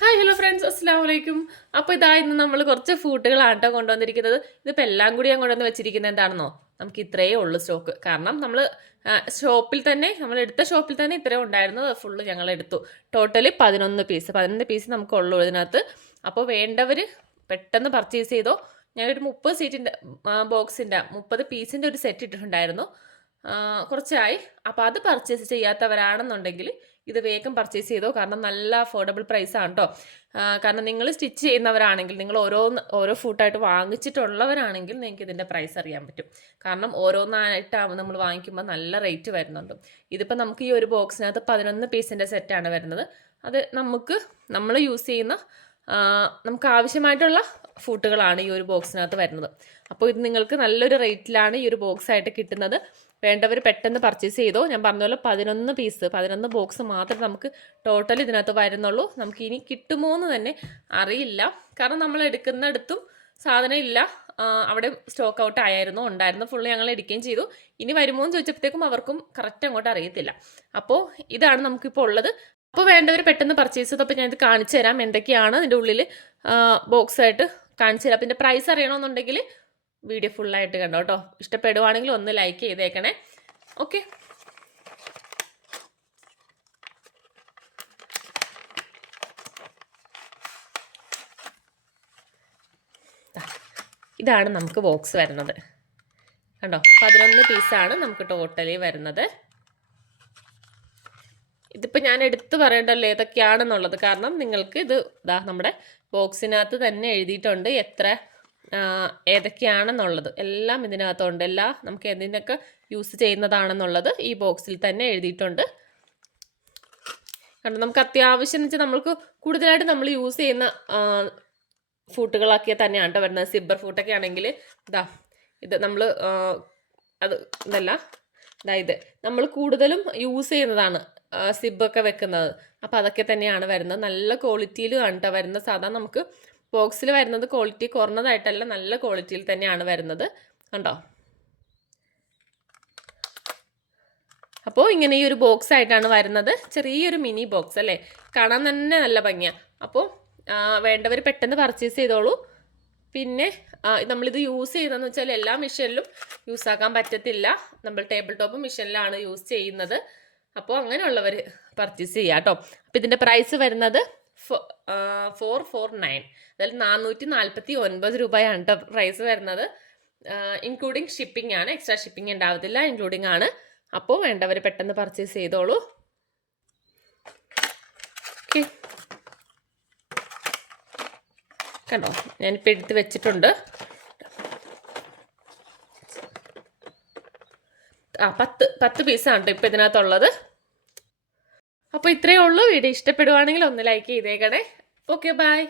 Hi hello friends, അസ്സാം വലൈക്കും. അപ്പോൾ ഇതാ ഇന്ന് നമ്മൾ കുറച്ച് ഫുഡുകളാണ് കേട്ടോ കൊണ്ടുവന്നിരിക്കുന്നത്. ഇതിപ്പോൾ എല്ലാം കൂടി ഞാൻ കൊണ്ടുവന്ന് വെച്ചിരിക്കുന്നത് എന്താണെന്നോ, നമുക്ക് ഇത്രയേ ഉള്ളൂ സ്റ്റോക്ക്. കാരണം നമ്മൾ ഷോപ്പിൽ തന്നെ, നമ്മൾ എടുത്ത ഷോപ്പിൽ തന്നെ ഇത്രയും ഉണ്ടായിരുന്നത് ഫുള്ള് ഞങ്ങൾ എടുത്തു. ടോട്ടലി 11 പീസ് നമുക്കുള്ളൂ ഇതിനകത്ത്. അപ്പോൾ വേണ്ടവർ പെട്ടെന്ന് പർച്ചേസ് ചെയ്തോ. ഞാനൊരു 30 സീറ്റിൻ്റെ ബോക്സിൻ്റെ 30 പീസിൻ്റെ ഒരു സെറ്റ് ഇട്ടിട്ടുണ്ടായിരുന്നു കുറച്ചായി. അപ്പോൾ അത് പർച്ചേസ് ചെയ്യാത്തവരാണെന്നുണ്ടെങ്കിൽ ഇത് വേഗം പർച്ചേസ് ചെയ്തോ. കാരണം നല്ല അഫോർഡബിൾ പ്രൈസാണ് കേട്ടോ. കാരണം നിങ്ങൾ സ്റ്റിച്ച് ചെയ്യുന്നവരാണെങ്കിൽ, നിങ്ങൾ ഓരോ ഫുഡായിട്ട് വാങ്ങിച്ചിട്ടുള്ളവരാണെങ്കിൽ നിങ്ങൾക്ക് ഇതിൻ്റെ പ്രൈസ് അറിയാൻ പറ്റും. കാരണം ഓരോന്നായിട്ടാണ് നമ്മൾ വാങ്ങിക്കുമ്പോൾ നല്ല റേറ്റ് വരുന്നുണ്ട്. ഇതിപ്പോൾ നമുക്ക് ഈ ഒരു ബോക്സിനകത്ത് 11 പീസിൻ്റെ സെറ്റാണ് വരുന്നത്. അത് നമ്മൾ യൂസ് ചെയ്യുന്ന നമുക്ക് ആവശ്യമായിട്ടുള്ള ഫുഡുകളാണ് ഈ ഒരു ബോക്സിനകത്ത് വരുന്നത്. അപ്പോൾ ഇത് നിങ്ങൾക്ക് നല്ലൊരു റേറ്റിലാണ് ഈ ഒരു ബോക്സായിട്ട് കിട്ടുന്നത്. വേണ്ടവർ പെട്ടെന്ന് പർച്ചേസ് ചെയ്തോ. ഞാൻ പറഞ്ഞ പോലെ 11 ബോക്സ് മാത്രമേ നമുക്ക് ടോട്ടൽ ഇതിനകത്ത് വരുന്നുള്ളൂ. നമുക്ക് ഇനി കിട്ടുമോ എന്ന് തന്നെ അറിയില്ല. കാരണം നമ്മൾ എടുക്കുന്നിടത്തും സാധനം ഇല്ല. അവിടെ സ്റ്റോക്ക് ഔട്ട് ഉണ്ടായിരുന്നു ഫുള്ള് ഞങ്ങൾ എടുക്കുകയും ചെയ്തു. ഇനി വരുമോ എന്ന് ചോദിച്ചപ്പോഴത്തേക്കും അവർക്കും കറക്റ്റ് അങ്ങോട്ട് അറിയത്തില്ല. അപ്പോൾ ഇതാണ് നമുക്കിപ്പോൾ ഉള്ളത്. അപ്പോൾ വേണ്ടവർ പെട്ടെന്ന് പർച്ചേസ് ചെയ്തു. അപ്പോൾ ഞാനിത് കാണിച്ചു തരാം എന്തൊക്കെയാണ് ഇതിൻ്റെ ഉള്ളിൽ ബോക്സായിട്ട് കാണിച്ചു തരാം. പിന്നെ പ്രൈസ് അറിയണമെന്നുണ്ടെങ്കിൽ വീഡിയോ ഫുള്ളായിട്ട് കണ്ടോ കേട്ടോ. ഇഷ്ടപ്പെടുവാണെങ്കിൽ ഒന്ന് ലൈക്ക് ചെയ്തേക്കണേ. ഓക്കെ, ഇതാണ് നമുക്ക് ബോക്സ് വരുന്നത് കണ്ടോ. 11 പീസാണ് നമുക്ക് ടോട്ടലി വരുന്നത്. ഇതിപ്പോൾ ഞാൻ എടുത്തു പറയേണ്ടല്ലോ ഏതൊക്കെയാണെന്നുള്ളത്. കാരണം നിങ്ങൾക്ക് ഇത് നമ്മുടെ ബോക്സിനകത്ത് തന്നെ എഴുതിയിട്ടുണ്ട് എത്ര ഏതൊക്കെയാണെന്നുള്ളത്. എല്ലാം ഇതിനകത്തുണ്ട്. നമുക്ക് എന്തിനൊക്കെ യൂസ് ചെയ്യുന്നതാണെന്നുള്ളത് ഈ ബോക്സിൽ തന്നെ എഴുതിയിട്ടുണ്ട്. കാരണം നമുക്ക് അത്യാവശ്യം എന്ന് വെച്ചാൽ നമ്മൾക്ക് കൂടുതലായിട്ട് നമ്മൾ യൂസ് ചെയ്യുന്ന ഫുഡുകളൊക്കെ തന്നെയാണ് കേട്ടോ വരുന്നത്. സിബ്ബർ ഫുഡൊക്കെ ആണെങ്കിൽ ഇത് നമ്മൾ ഇത് നമ്മൾ കൂടുതലും യൂസ് ചെയ്യുന്നതാണ് സിബൊക്കെ വെക്കുന്നത്. അപ്പോൾ അതൊക്കെ തന്നെയാണ് വരുന്നത്. നല്ല ക്വാളിറ്റിയിൽ കേട്ടോ വരുന്നത്. സാധാരണ നമുക്ക് ബോക്സിൽ വരുന്നത് ക്വാളിറ്റി കുറഞ്ഞതായിട്ടല്ല, നല്ല ക്വാളിറ്റിയിൽ തന്നെയാണ് വരുന്നത് കണ്ടോ. അപ്പോൾ ഇങ്ങനെ ഈ ഒരു ബോക്സ് ആയിട്ടാണ് വരുന്നത്. ചെറിയൊരു മിനി ബോക്സ് അല്ലേ, കാണാൻ തന്നെ നല്ല ഭംഗിയാണ്. അപ്പോൾ വേണ്ടവർ പെട്ടെന്ന് പർച്ചേസ് ചെയ്തോളൂ. പിന്നെ നമ്മളിത് യൂസ് ചെയ്തതെന്ന് വെച്ചാൽ എല്ലാ മെഷീനിലും യൂസാക്കാൻ പറ്റത്തില്ല. നമ്മൾ ടേബിൾ ടോപ്പ് മെഷീനിലാണ് യൂസ് ചെയ്യുന്നത്. അപ്പോൾ അങ്ങനെയുള്ളവർ പർച്ചേസ് ചെയ്യുക കേട്ടോ. അപ്പോൾ ഇതിൻ്റെ പ്രൈസ് വരുന്നത് 449, അതായത് 449 രൂപയാണ് കേട്ടോ പ്രൈസ് വരുന്നത്. ഇൻക്ലൂഡിങ് ഷിപ്പിംഗ് ആണ്, എക്സ്ട്രാ ഷിപ്പിംഗ് ഉണ്ടാവത്തില്ല, ഇൻക്ലൂഡിങ് ആണ്. അപ്പോൾ വേണ്ടവർ പെട്ടെന്ന് പർച്ചേസ് ചെയ്തോളൂ. ഓക്കെ, കണ്ടോ ഞാനിപ്പോൾ എടുത്ത് വെച്ചിട്ടുണ്ട്. 10 പീസാണ് കേട്ടോ ഇപ്പോൾ ഇതിനകത്തുള്ളത്. അപ്പോൾ ഇത്രയേ ഉള്ളൂ. വീഡിയോ ഇഷ്ടപ്പെടുവാണെങ്കിൽ ഒന്ന് ലൈക്ക് ചെയ്തേക്കണേ. Okay, by.